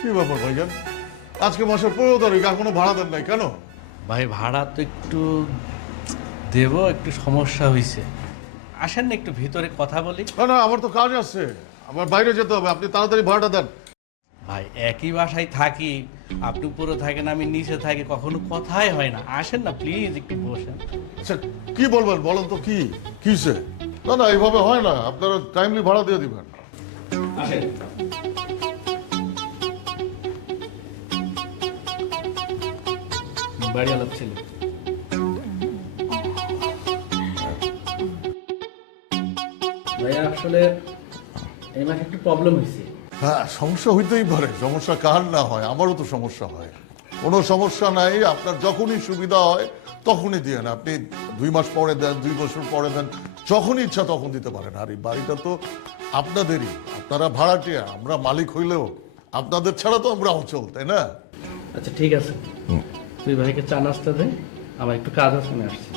কি ব্যাপার ভাইজান, আজকে মাসের 15 তারিখ এখনো ভাড়া দেন নাই কেন? ভাই ভাড়া তো একটু দেব, একটু সমস্যা হয়েছে। আসেন না একটু ভিতরে কথা বলি। না না, আমার তো কাজ আছে, আমার বাইরে যেতে হবে, আপনি তাড়াতাড়ি ভাড়াটা দেন। ভাই একই বাসায় থাকি, আপনি উপরে থাকেন আমি নিচে থাকি, কখনো কথাই হয় না। আসেন না প্লিজ একটু বসেন। আচ্ছা কি বলবেন বলেন তো, কিসে? না না, এইভাবে হয় না, আপনারা টাইমলি ভাড়া দিয়ে দিবেন। আসেন। বাড়ি আলাপ ছিল। ভাইয়া আসলে এই মাসে একটু প্রবলেম হয়েছে। হ্যাঁ, সমস্যা হইতেই পারে, সমস্যা কার না হয়, আমারও তো সমস্যা হয়। কোনো সমস্যা নাই, আপনার যখনই সুবিধা হয় তখনই দিয়েন। আপনি 2 মাস পরে দেন, 2 বছর পরে দেন, যখনই ইচ্ছা তখন দিতে পারেন। আর এই বাড়িটা তো আপনাদেরই, আপনারা ভাড়াটিয়া, আমরা মালিক হইলেও আপনাদের ছাড়া তো আমরা অচল, তাই না? আচ্ছা ঠিক আছে, তুই ভাইকে চা নাস্তা দে, আমার একটু কাজ আছে, আমি আসছি।